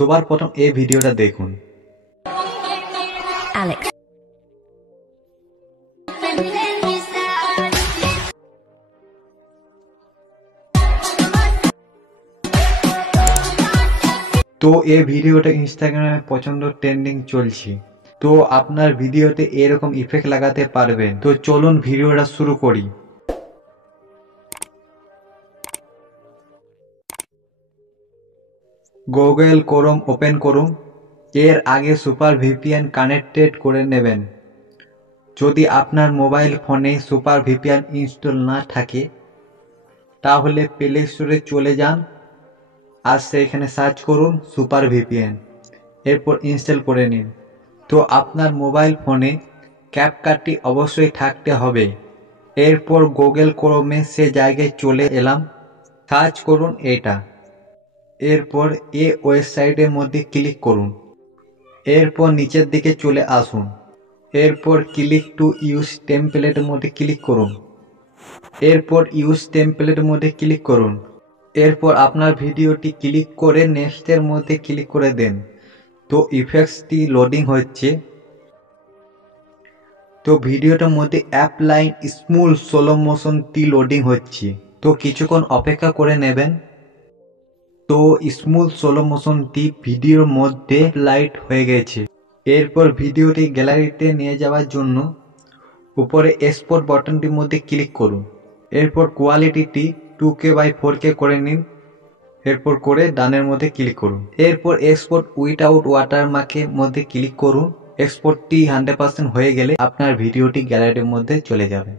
সবার প্রথম এই ভিডিওটা দেখুন। Alex. তো এই ভিডিওটা ইনস্টাগ্রামে প্রচন্ড ট্রেন্ডিং চলছে। তো আপনার ভিডিওতে এরকম ইফেক্ট লাগাতে পারবেন। তো চলুন ভিডিওটা শুরু করি। গুগল ক্রোম ওপেন করুন। এর আগে সুপার ভিপিএন কানেক্টেড করে নেবেন। যদি আপনার মোবাইল ফোনে সুপার ভিপিএন ইনস্টল না থাকে তাহলে প্লে স্টোরে চলে যান আর সেখানে সার্চ করুন সুপার ভিপিএন, এরপর ইনস্টল করে নিন। তো আপনার মোবাইল ফোনে ক্যাপকাটটি অবশ্যই থাকতে হবে। এরপর গুগল ক্রোমে সে জায়গায় চলে এলাম, সার্চ করুন এটা। এরপর এই ওয়েবসাইটের মধ্যে ক্লিক করুন। এরপর নিচের দিকে চলে আসুন। এরপর ক্লিক টু ইউজ টেমপ্লেটের মধ্যে ক্লিক করুন। এরপর ইউজ টেমপ্লেটের মধ্যে ক্লিক করুন। এরপর আপনার ভিডিওটি ক্লিক করে নেক্সটের মধ্যে ক্লিক করে দেন। তো ইফেক্টসটি লোডিং হচ্ছে। তো ভিডিওটার মধ্যে অ্যাপ্লাই স্মুথ স্লো মোশনটি লোডিং হচ্ছে। তো কিছুক্ষণ অপেক্ষা করে নেবেন। তো স্মুথ স্লো মোশনটি ভিডিওর মধ্যে লাইট হয়ে গেছে। এরপর ভিডিওটি গ্যালারিতে নিয়ে যাওয়ার জন্য উপরে এক্সপোর্ট বাটনটির মধ্যে ক্লিক করুন। এরপর কোয়ালিটিটি 2K by 4K করে নিন। এরপর করে ডানের মধ্যে ক্লিক করুন। এরপর এক্সপোর্ট উইথআউট ওয়াটারমার্কের মধ্যে ক্লিক করুন। এক্সপোর্টটি 100% হয়ে গেলে আপনার ভিডিওটি গ্যালারির মধ্যে চলে যাবে।